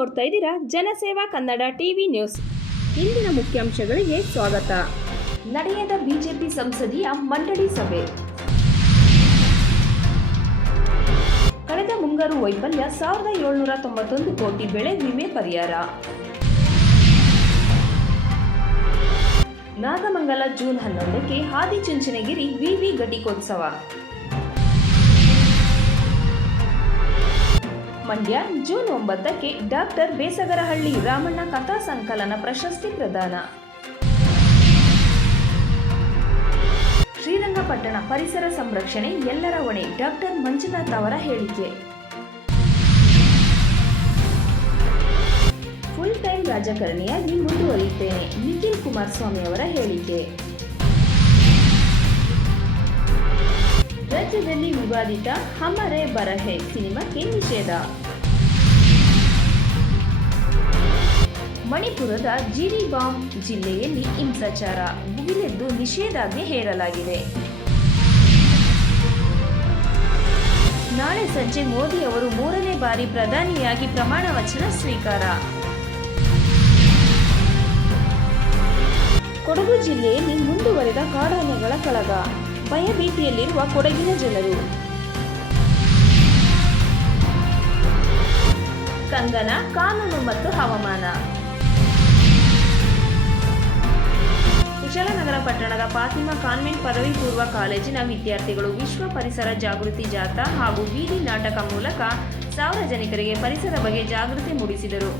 ನೋಡ್ತಾ ಇದ್ದೀರಾ ಜನಸೇವಾ ಕನ್ನಡ ಟಿವಿ ನ್ಯೂಸ್. ಇಂದಿನ ಮುಖ್ಯಾಂಶಗಳಿಗೆ ಸ್ವಾಗತ. ನಡೆಯದ ಬಿಜೆಪಿ ಸಂಸದೀಯ ಮಂಡಳಿ ಸಭೆ. ಕಳೆದ ಮುಂಗಾರು ವೈಫಲ್ಯ 1791 ಕೋಟಿ ಬೆಳೆ ವಿಮೆ ಪರಿಹಾರ. ನಾಗಮಂಗಲ ಜೂನ್ 11ಕ್ಕೆ ಆದಿಚುಂಚನಗಿರಿ ವಿವಿ ಘಟಿಕೋತ್ಸವ. ಮಂಡ್ಯ ಜೂನ್ 9ಕ್ಕೆ ಡಾಕ್ಟರ್ ಬೇಸಗರಹಳ್ಳಿ ರಾಮಣ್ಣ ಕಥಾ ಸಂಕಲನ ಪ್ರಶಸ್ತಿ ಪ್ರದಾನ. ಶ್ರೀರಂಗಪಟ್ಟಣ ಪರಿಸರ ಸಂರಕ್ಷಣೆ ಎಲ್ಲರ ಹೊಣೆ ಡಾಕ್ಟರ್ ಮಂಜುನಾಥ್ ಅವರ ಹೇಳಿಕೆ. ಫುಲ್ ಟೈಮ್ ರಾಜಕಾರಣಿಯಾಗಿ ಮುಂದುವರಿಯುತ್ತೇನೆ ನಿಖಿಲ್ ಕುಮಾರಸ್ವಾಮಿ ಅವರ ಹೇಳಿಕೆ. ರಾಜ್ಯದಲ್ಲಿ ವಿವಾದಿತ ಹಮರೆ ಬರಹೆ ಸಿನಿಮಾಕ್ಕೆ ನಿಷೇಧ. ಮಣಿಪುರದ ಜಿರಿಬಾಮ್ ಜಿಲ್ಲೆಯಲ್ಲಿ ಹಿಂಸಾಚಾರ ಭುಗಿಲೆದ್ದು ನಿಷೇಧಾಜ್ಞೆ ಹೇರಲಾಗಿದೆ. ನಾಳೆ ಸಂಜೆ ಮೋದಿ ಅವರು 3ನೇ ಬಾರಿ ಪ್ರಧಾನಿಯಾಗಿ ಪ್ರಮಾಣ ವಚನ ಸ್ವೀಕಾರ. ಕೊಡಗು ಜಿಲ್ಲೆಯಲ್ಲಿ ಮುಂದುವರೆದ ಕಾಡಾನೆಗಳ ಕಳಗ ಭಯಭೀತಿಯಲ್ಲಿರುವ ಕೊಡಗಿನ ಜನರು. ಕಂಗನ ಕಾನೂನು ಮತ್ತು ಹವಾಮಾನ. ಕುಶಾಲನಗರ ಪಟ್ಟಣದ ಫಾತಿಮಾ ಕಾನ್ವೆಂಟ್ ಪದವಿ ಪೂರ್ವ ಕಾಲೇಜಿನ ವಿದ್ಯಾರ್ಥಿಗಳು ವಿಶ್ವ ಪರಿಸರ ಜಾಗೃತಿ ಜಾಥಾ ಹಾಗೂ ಬೀದಿ ನಾಟಕ ಮೂಲಕ ಸಾರ್ವಜನಿಕರಿಗೆ ಪರಿಸರ ಬಗ್ಗೆ ಜಾಗೃತಿ ಮೂಡಿಸಿದರು.